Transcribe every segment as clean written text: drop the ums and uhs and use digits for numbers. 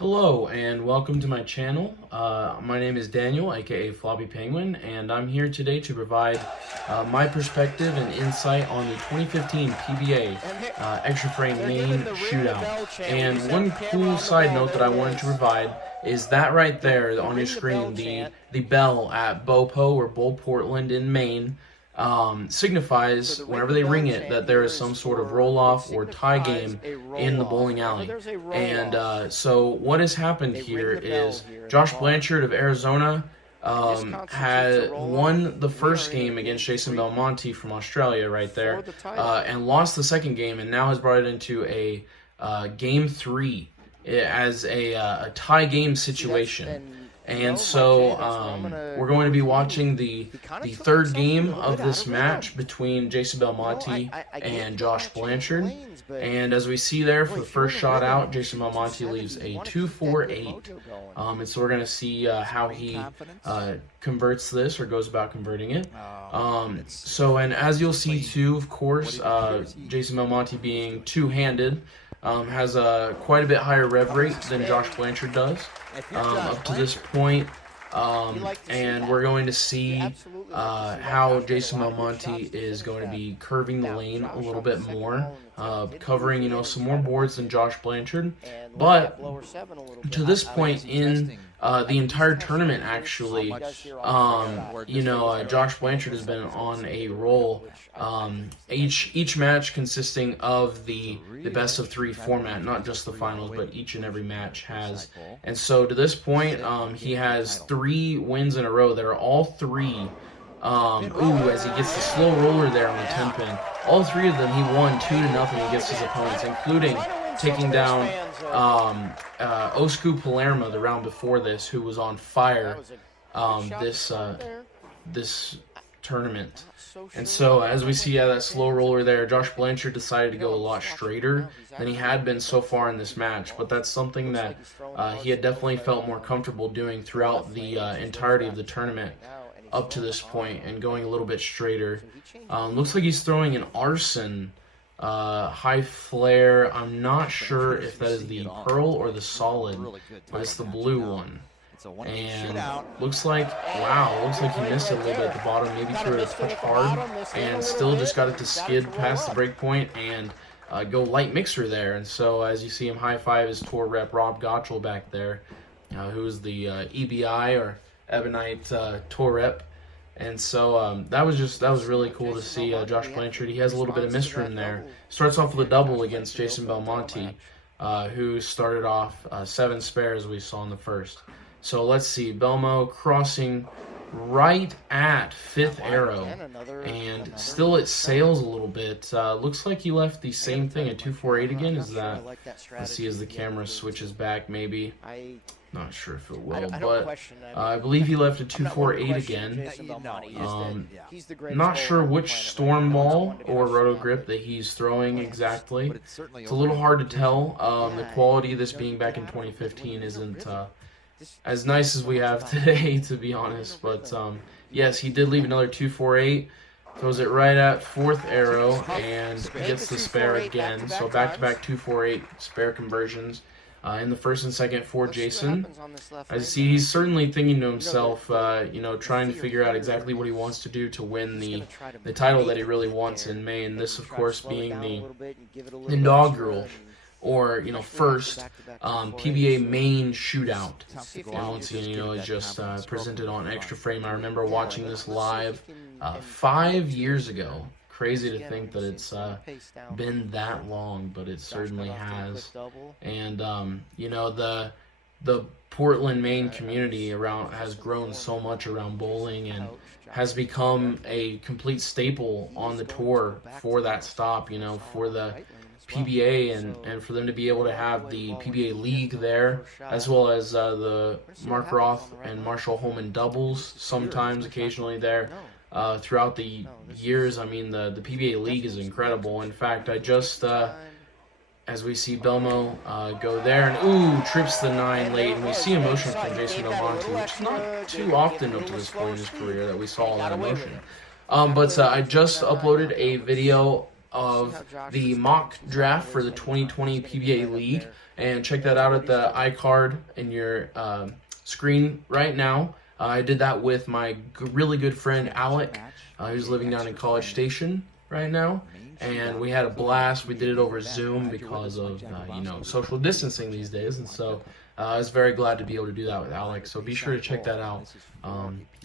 Hello and welcome to my channel. My name is Daniel, aka FloppyPENGuinn, and I'm here today to provide my perspective and insight on the 2015 PBA Extra Frame Maine Shootout. And one cool side note that I wanted to provide is that right there on your screen, the bell at BOPO or Bull Portland in Maine signifies whenever they ring it that there is some sort of roll-off or tie game in the bowling alley. And so what has happened here is Josh Blanchard of Arizona had won the first game against Jason Belmonte from Australia right there, and lost the second game, and now has brought it into a game 3 as a tie game situation. And so we're going to be watching the third game of this match between Jason Belmonte and Josh Blanchard. And as we see there for the first shot out, Jason Belmonte leaves a 2-4-8. And so we're going to see how he converts this or goes about converting it. And as you'll see too, of course, Jason Belmonte being two-handed, has a quite a bit higher rev rate than Josh Blanchard does up to this point, and we're going to see how Jason Belmonte is going to be curving the lane a little bit more, covering some more boards than Josh Blanchard. But to this point in the entire tournament, actually, Josh Blanchard has been on a roll. Each match consisting of the best of 3 format, not just the finals, but each and every match has. And so to this point, he has 3 wins in a row that are all 3. As he gets the slow roller there on the 10-pin. All 3 of them he won 2-0 against his opponents, including taking down Osku Palermo the round before this, who was on fire this tournament. And so as we see that slow roller there, Josh Blanchard decided to go a lot straighter than he had been so far in this match, but that's something that he had definitely felt more comfortable doing throughout the entirety of the tournament up to this point, and going a little bit straighter. Looks like he's throwing an Arson high flare. I'm not sure if that is the pearl or the solid, but it's the blue one. And looks like he missed it a little bit at the bottom, maybe threw it a touch hard, and still just got it to skid past the break point and go light mixer there. And so as you see him high five his tour rep Rob Gottschall back there, who's the EBI or Ebonite tour rep. And so that was really cool to see Josh Blanchard. He has a little bit of misroom there. Starts off with a double against Jason Belmonte, who started off 7 spares we saw in the first. So let's see, Belmo crossing right at 5th arrow, and still it sails a little bit. Looks like he left the same thing at 2-4-8 again. Is that? Let's see as the camera switches back. Maybe. Not sure if it will, but I believe he left a 2-4-8 again. Not sure which storm ball or roto grip that he's throwing exactly. It's a little hard to tell. The quality of this being back in 2015 isn't as nice as we have today, to be honest. But yes, he did leave another 2-4-8. Throws it right at 4th arrow and gets the spare again. So back-to-back 2-4-8 spare conversions in the first and second for Jason. I see he's certainly thinking to himself, trying to figure out exactly what he wants to do to win the title that he really wants in Maine. This, of course, being the inaugural or first PBA Maine Shootout. Once again, it's just presented on Extra Frame. I remember watching this live 5 years ago. Crazy to think that it's been that long, but it certainly has. And the Portland, Maine community around has grown so much around bowling and has become a complete staple on the tour for that stop, for the PBA, and for them to be able to have the PBA League there, as well as the Mark Roth and Marshall Holman doubles sometimes, occasionally there. Throughout the years, I mean, the PBA League is incredible. In fact, I just, as we see Belmo go there, and trips the 9 late, and we see emotion from Jason Belmonte, which is not too often up to this point in his career that we saw all that emotion. But I just uploaded a video of the mock draft for the 2020 PBA League, and check that out at the iCard in your screen right now. I did that with my really good friend Alec, who's living down in College Station right now, and we had a blast. We did it over Zoom because of social distancing these days, and so I was very glad to be able to do that with Alec. So be sure to check that out.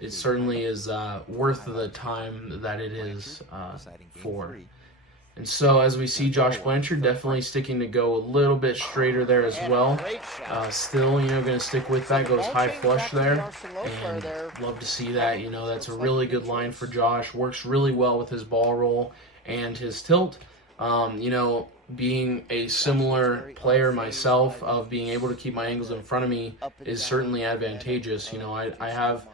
It certainly is worth the time that it is for. And so as we see, Josh Blanchard definitely sticking to go a little bit straighter there as well. Still, going to stick with that, goes high flush there. And love to see that. That's a really good line for Josh. Works really well with his ball roll and his tilt. Being a similar player myself, of being able to keep my angles in front of me is certainly advantageous. I have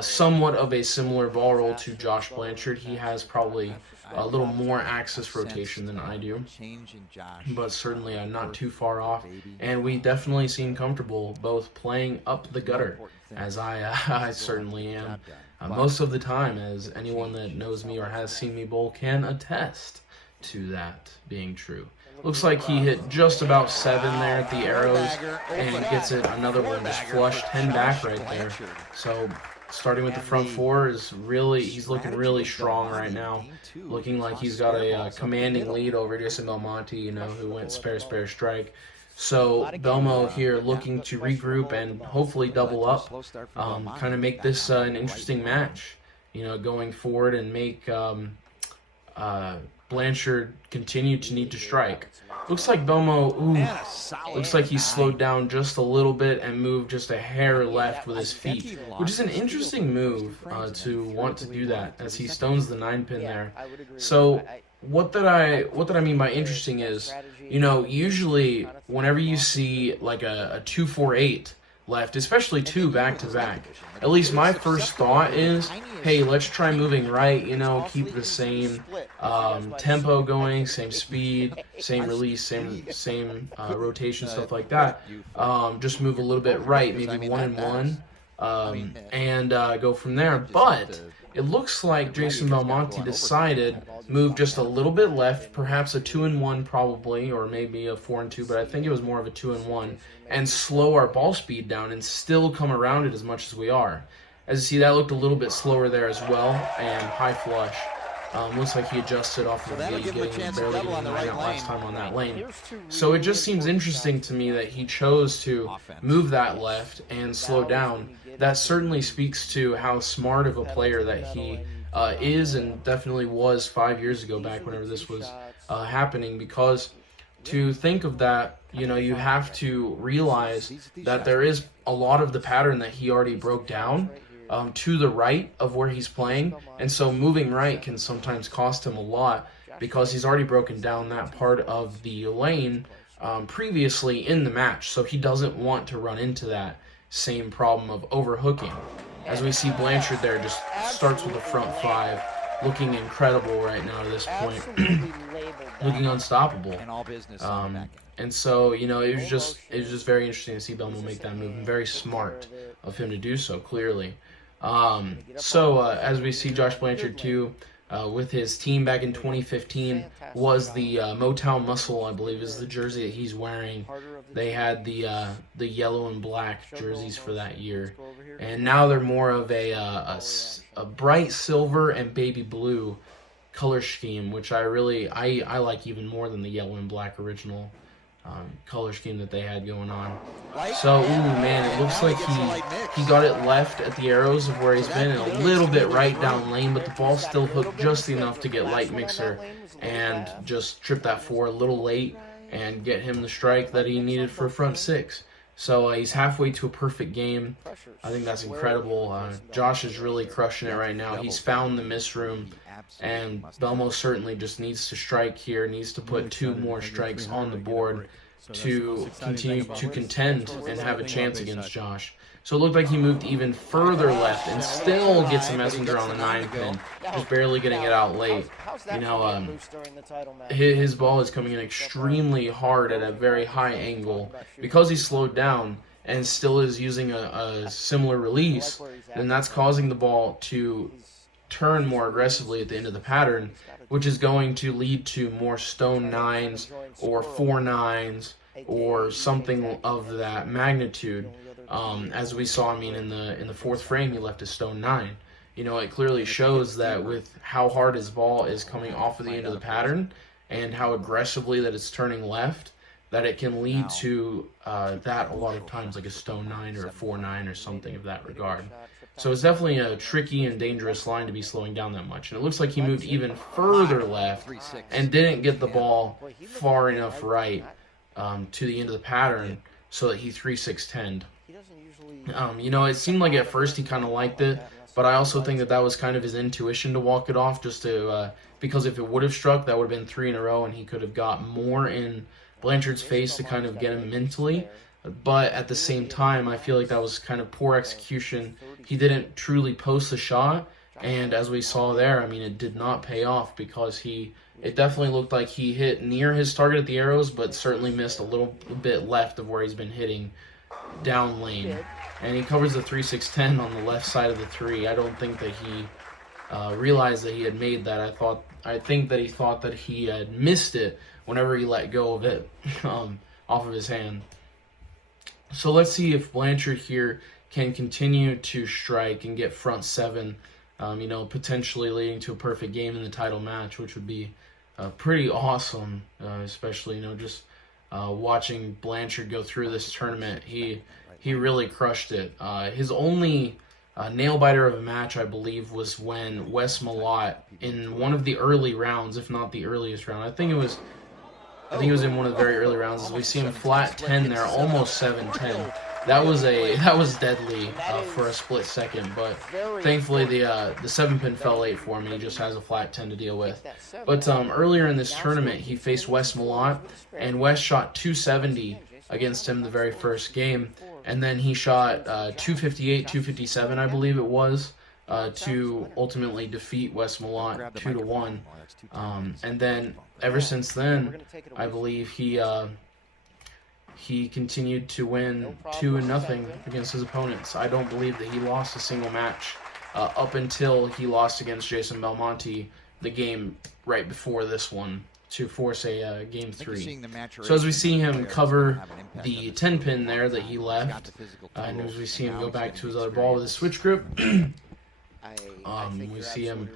somewhat of a similar ball roll to Josh Blanchard. He has probably a little more axis rotation than I do, but certainly not too far off, and we definitely seem comfortable both playing up the gutter, as I certainly am most of the time, as anyone that knows me or has seen me bowl can attest to that being true. Looks like he hit just about 7 there at the arrows, and gets it another one, just flush 10 back right there. So starting with the front 4 is really, he's looking really strong right now. Looking like he's got a commanding lead over Jason Belmonte, who went spare strike. So Belmo here looking to regroup and hopefully double up, kind of make this an interesting match, going forward, and make Blanchard continue to need to strike. Looks like Belmo, looks like he slowed down just a little bit and moved just a hair left with his feet, which is an interesting move to want to do that, as he stones the 9-pin there. So what did I mean by interesting is, usually whenever you see like a 2-4-8 left, especially 2 back-to-back, at least my first thought is, hey, let's try moving right, keep the same tempo going, same speed, same release, same rotation, stuff like that. Just move a little bit right, maybe 1 and 1, and go from there. But it looks like Jason Belmonte decided move just a little bit left, perhaps a 2 and 1 probably, or maybe a 4 and 2, but I think it was more of a 2 and 1, and slow our ball speed down and still come around it as much as we are. As you see, that looked a little bit slower there as well, and high flush. Looks like he adjusted off of the barely getting the line out last time on that lane. So it just seems interesting to me that he chose to move that left and slow down. That certainly speaks to how smart of a player that he is, and definitely was 5 years ago, back whenever this was happening, because to think of that, you have to realize that there is a lot of the pattern that he already broke down to the right of where he's playing, and so moving right can sometimes cost him a lot, because he's already broken down that part of the lane previously in the match, so he doesn't want to run into that same problem of overhooking. As we see, Blanchard there just starts with the front 5, looking incredible right now to this point, looking unstoppable. And so, it was just very interesting to see Belmo make that move, and very smart of him to do so, clearly. As we see, Josh Blanchard too, with his team back in 2015, was the Motown Muscle, I believe, is the jersey that he's wearing. They had the yellow and black jerseys for that year, and now they're more of a bright silver and baby blue color scheme, which I like even more than the yellow and black original color scheme that they had going on. So, man, it looks like he got it left at the arrows of where he's been, and a little bit right down lane, but the ball still hooked just enough to get light mixer and just trip that 4 a little late and get him the strike that he needed for front 6. So he's halfway to a perfect game. I think that's incredible. Josh is really crushing it right now. He's found the miss room, and Belmo certainly just needs to strike here, needs to put 2 more strikes on the board to continue to contend and have a chance against Josh. So it looked like he moved even further left and still gets a messenger on the 9-pin, just barely getting it out late. His ball is coming in extremely hard at a very high angle. Because he slowed down and still is using a similar release, then that's causing the ball to turn more aggressively at the end of the pattern, which is going to lead to more stone 9s or 4 9s or something of that magnitude. As we saw, I mean, in the fourth frame, he left a stone 9. You know, it clearly shows that with how hard his ball is coming off of the end of the pattern and how aggressively that it's turning left, that it can lead to that a lot of times, like a stone 9 or a 4-9 or something of that regard. So it's definitely a tricky and dangerous line to be slowing down that much. And it looks like he moved even further left and didn't get the ball far enough right to the end of the pattern so that he 3-6-10'd. You know, it seemed like at first he kind of liked it, but I also think that that was kind of his intuition to walk it off, just to because if it would have struck, that would have been 3 in a row, and he could have got more in Blanchard's face to kind of get him mentally. But at the same time, I feel like that was kind of poor execution. He didn't truly post the shot, and as we saw there, I mean, it did not pay off because it definitely looked like he hit near his target at the arrows, but certainly missed a little bit left of where he's been hitting down lane. And he covers the 3-6-10 on the left side of the 3. I don't think that he realized that he had made that. I think that he thought that he had missed it whenever he let go of it off of his hand. So let's see if Blanchard here can continue to strike and get front 7, you know, potentially leading to a perfect game in the title match, which would be pretty awesome, especially, you know, just watching Blanchard go through this tournament. He really crushed it. His only nail-biter of a match, I believe, was when Wes Malott, in one of the early rounds, if not the earliest round, I think it was in one of the very early rounds, as we see him flat 10 there, almost 7-10. That was deadly for a split second, but thankfully the 7-pin fell late for him, and he just has a flat 10 to deal with. But earlier in this tournament, he faced Wes Malott, and Wes shot 270 against him the very first game, and then he shot 258, 257, I believe it was, to ultimately defeat Wes Malott 2-1. And then ever since then, I believe he continued to win 2-0 against his opponents. I don't believe that he lost a single match up until he lost against Jason Belmonte the game right before this one to force a game 3. So as we see him cover the 10-pin there that he left, and as we see him go back to his other ball with his switch grip, we see him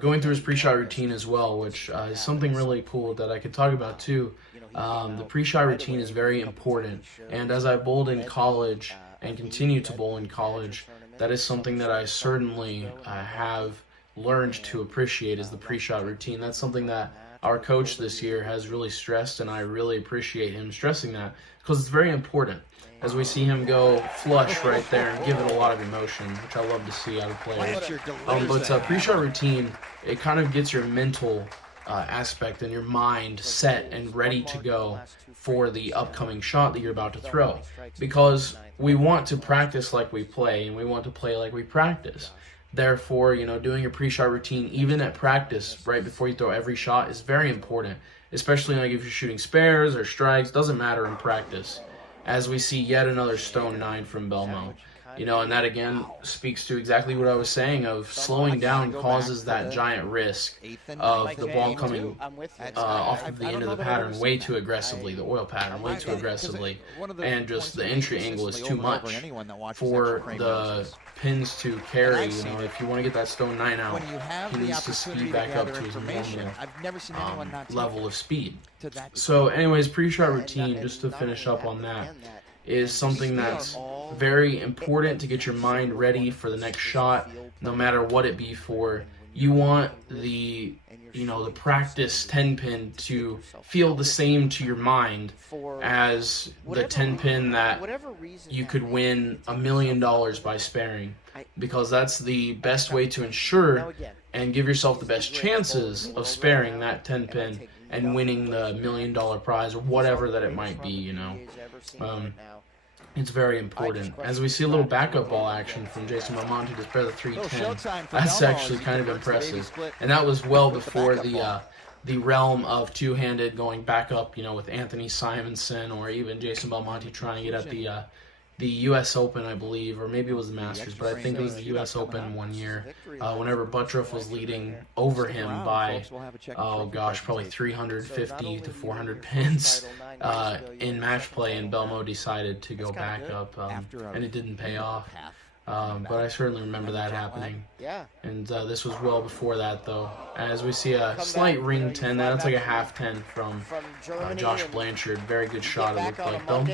going through his pre-shot routine as well, which is something really cool that I could talk about too. The pre-shot routine is very important, and as I bowled in college and continue to bowl in college, that is something that I certainly have learned to appreciate, is the pre-shot routine. That's something that our coach this year has really stressed, and I really appreciate him stressing that because it's very important. As we see him go flush right there and give it a lot of emotion, which I love to see out of players. But pre-shot routine, it kind of gets your mental aspect and your mind set and ready to go for the upcoming shot that you're about to throw. Because we want to practice like we play, and we want to play like we practice. Therefore, you know, doing your pre-shot routine, even at practice, right before you throw every shot, is very important. Especially like if you're shooting spares or strikes, doesn't matter in practice. As we see yet another stone 9 from Belmo. You know, and that again speaks to exactly what I was saying of slowing down causes that giant risk of the ball coming off of the end of the pattern way too aggressively, the oil pattern way too aggressively, and just the entry angle is too much for the pins to carry. You know, if you want to get that stone 9 out, he needs to speed back up to his normal level of speed. So anyways, pre-shot routine, just to finish up on that, is something that's very important to get your mind ready for the next shot, no matter what it be for. You want the practice 10-pin to feel the same to your mind as the 10-pin that you could win $1 million by sparing, because that's the best way to ensure and give yourself the best chances of sparing that 10-pin and winning the $1 million prize or whatever that it might be, you know. It's very important. As we see a little backup ball action from Jason Belmonte to spare the 310, that's actually kind of impressive. And that was well before the realm of two-handed going back up, you know, with Anthony Simonson or even Jason Belmonte trying to get at the U.S. Open, I believe, or maybe it was the Masters, but I think it was the U.S. Open one year, whenever Buttroff was leading over him by, oh gosh, probably 350 to 400 pins in match play, and Belmo decided to go back up, and it didn't pay off. But I certainly remember that happening. And this was well before that, though. As we see a slight ring 10, that's like a half 10 from Josh Blanchard. Very good shot, it looked like, though.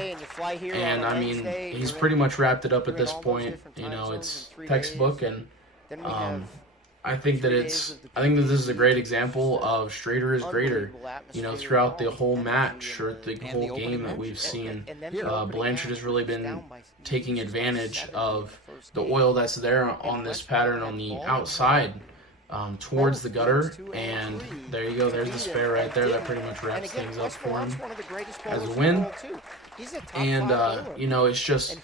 And, I mean, he's pretty much wrapped it up at this point. You know, it's textbook, and I think that this is a great example of straighter is greater. You know, throughout the whole match or the whole game that we've seen, Blanchard has really been taking advantage of the oil that's there on this pattern on the outside towards the gutter, and there you go. There's the spare right there. That pretty much wraps things up for him as a win. And you know, it just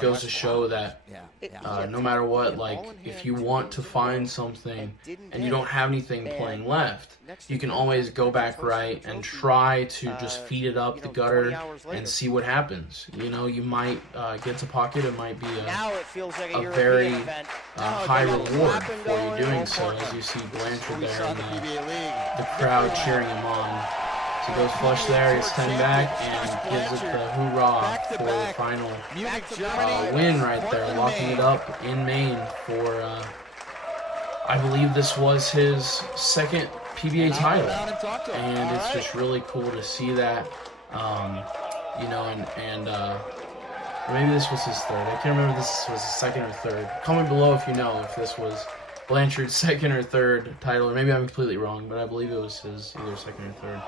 goes to show that no matter what, like, if you want to find something and you don't have anything playing left, you can always go back right and try to just feed it up the gutter and see what happens. You know, you might get to pocket. It might be a very high reward for you doing so, as you see Blanchard there and the crowd cheering him on. So he goes flush there, gets 10 back, and gives it the hoorah for the final win right there, locking it up in Maine for, I believe this was his second PBA title, and it's just really cool to see that, you know, and or maybe this was his third. I can't remember if this was his second or third. Comment below if you know if this was Blanchard's second or third title, or maybe I'm completely wrong, but I believe it was his either second or third.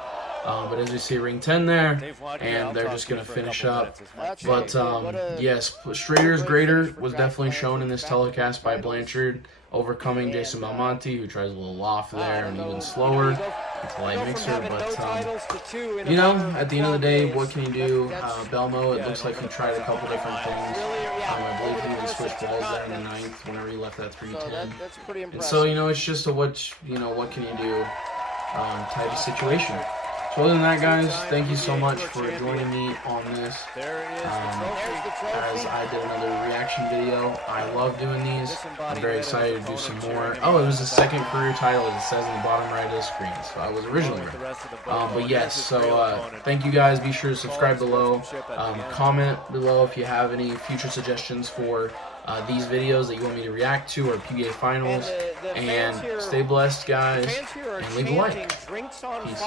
But as we see, ring 10 there, and they're just going to finish up. But yes, straighter is greater was definitely shown in this telecast by Blanchard, overcoming Jason Belmonte, who tries a little loft there and even slower. It's a light mixer, but you know, at the end of the day, what can you do? Belmo, it looks like he tried a couple different things. I believe he even switched balls there in the 9th whenever he left that 310. And so, you know, it's just a what can you do type of situation. So other than that, guys, thank you so much for joining me on this. As I did another reaction video, I love doing these. I'm very excited to do some more. Oh, it was the second career title, as it says in the bottom right of the screen. So I was originally right. But yes, so thank you guys. Be sure to subscribe below. Comment below if you have any future suggestions for these videos that you want me to react to, or PBA finals. And stay blessed, guys, and leave a like. Peace.